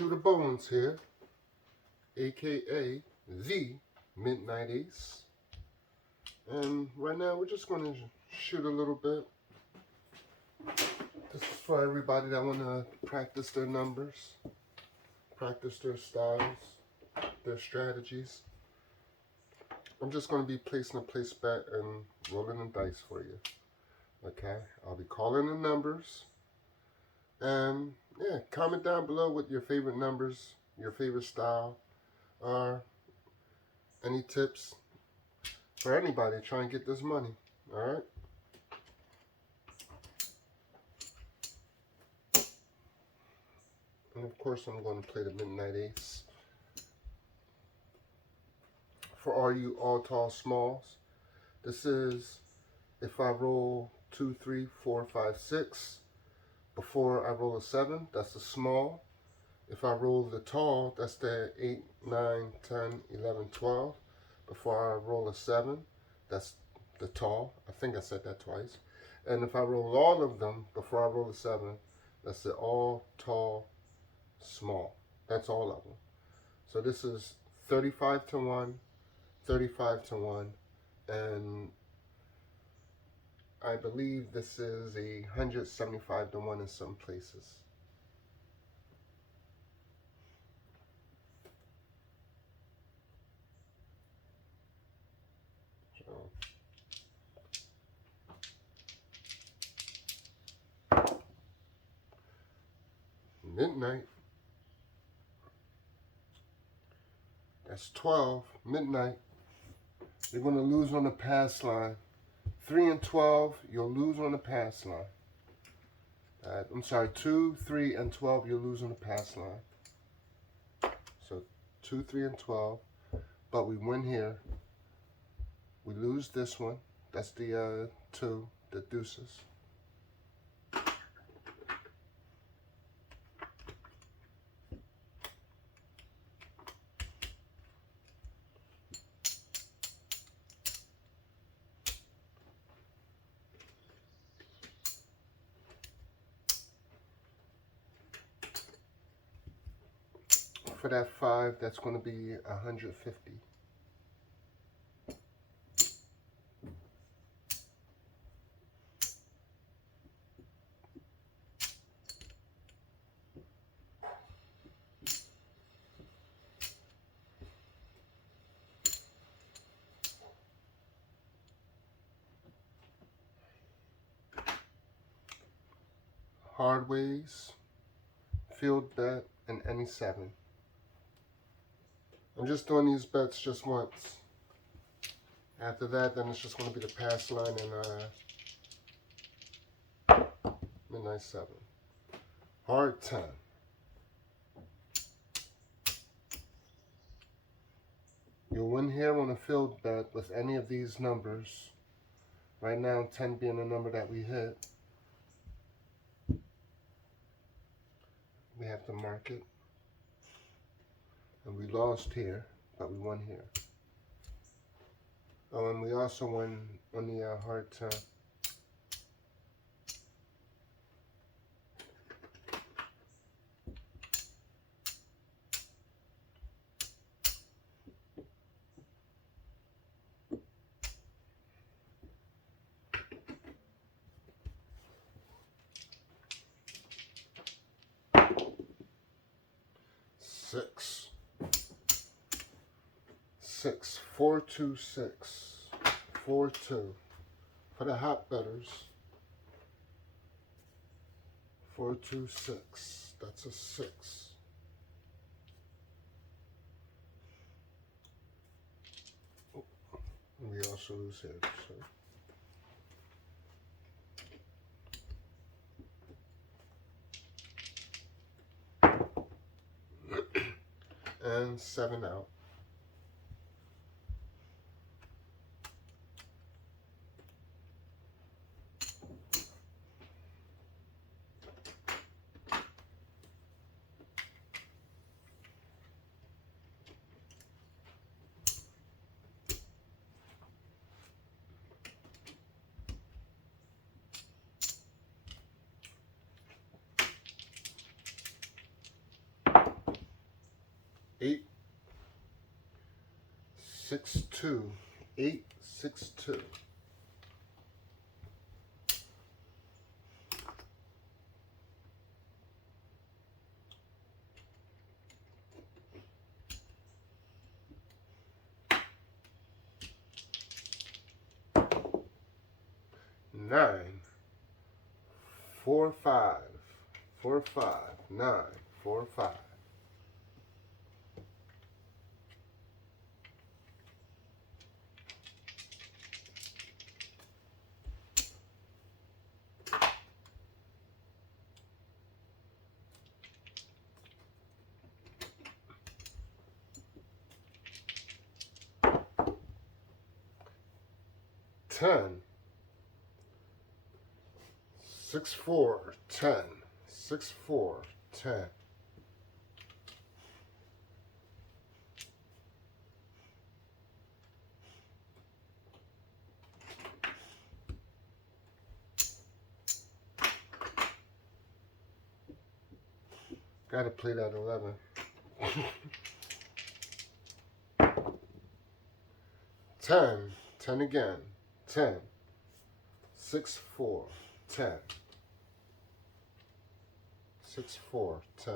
Shooter Bones here, A.K.A. the Midnight Ace. And right now we're just going to shoot a little bit. This is for everybody that want to practice their numbers, practice their styles, their strategies. I'm just going to be placing a place bet and rolling the dice for you. Okay, I'll be calling the numbers. And yeah, comment down below what your favorite numbers, your favorite style are. Any tips for anybody trying to get this money, all right? And of course, I'm going to play the Midnight Ace. For all you all tall smalls, this is if I roll 2, 3, 4, 5, 6 before I roll a 7, that's the small. If I roll the tall, that's the 8, 9, 10, 11, 12. Before I roll a 7, that's the tall. I think I said that twice. And if I roll all of them before I roll a 7, that's the all, tall, small. That's all of them. So this is 35 to 1, 35 to 1, and I believe this is 175 to 1 in some places. So, midnight. That's 12. Midnight. You're going to lose on the pass line. 3 and 12, you'll lose on the pass line. I'm sorry, 2, 3, and 12, you'll lose on the pass line. So 2, 3, and 12. But we win here. We lose this one. That's the 2, the deuces. For that 5, that's going to be 150. Hard ways, field bet, and any 7. I'm just doing these bets just once. After that, then it's just going to be the pass line and midnight 7. Hard 10. You'll win here on a field bet with any of these numbers. Right now, 10 being the number that we hit. We have to mark it. And we lost here, but we won here. Oh, and we also won on the hard 10. Six, 4, 2, 6, 4, 2. For the hot betters, 4, 2, 6. That's a 6. Oh, we also lose here. So. And 7 out. 862, 862. Nine, 4-5, 4-5, 9, 4-5. Ten, 6-4, 10, 6-4, 10. Gotta play that 11. 10, 10 again. 10, 6-4, 10, 6-4, 10.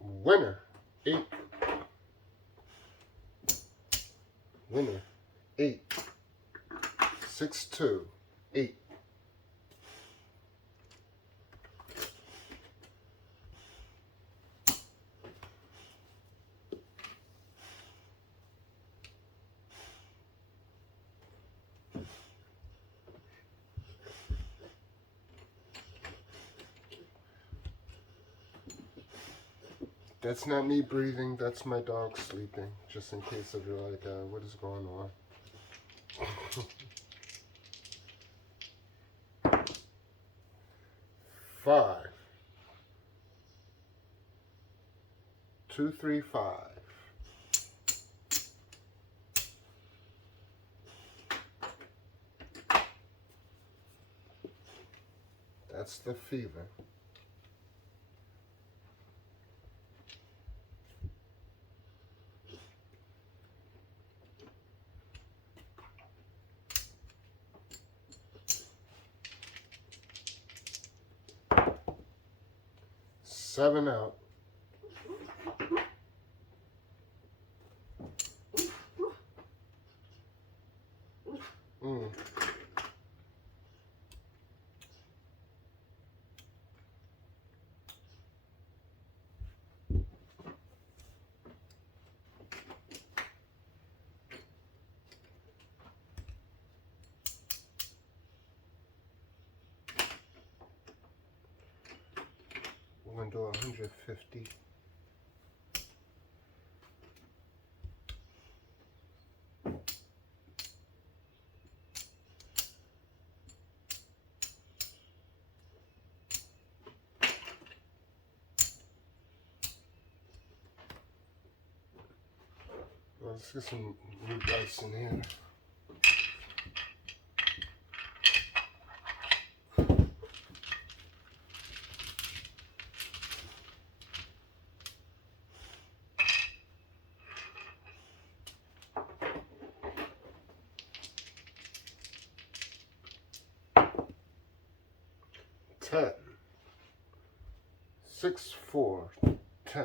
Winner, 8. Winner, 8. 6-2, 8. That's not me breathing, that's my dog sleeping, just in case if you're like, what is going on? 5, 2, 3, 5. That's the fever. Seven out. Mm. We're gonna do 150. Let's get some new dice in here. Ten. 6-4, 10.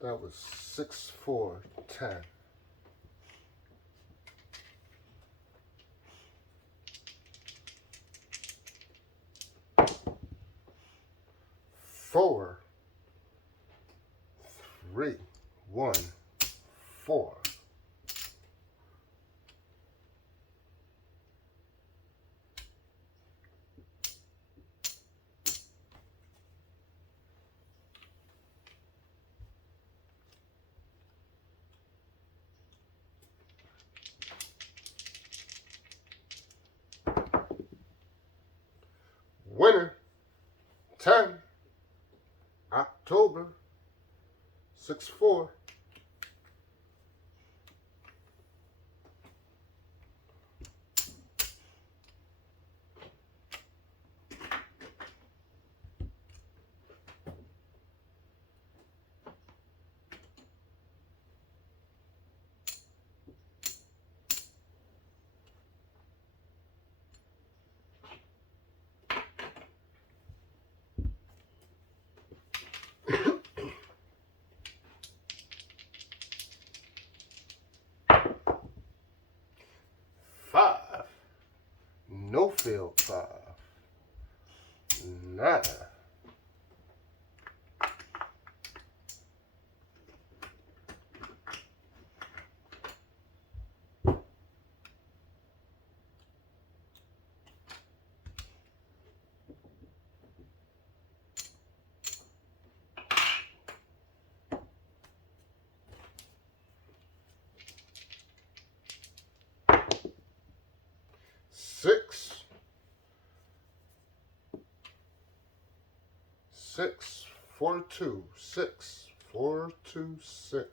That was 6-4, 10. 4, 3, 1, 4. October 6-4. Five. No field 5. Nada. Six. 6-4-2. 6-4-2-6.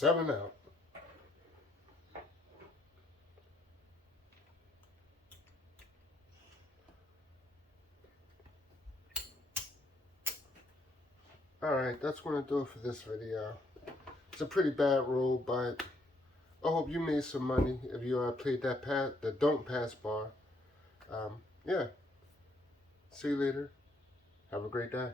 7 out. Alright, that's going to do it for this video. It's a pretty bad roll, but I hope you made some money if you played the don't pass bar. Yeah. See you later. Have a great day.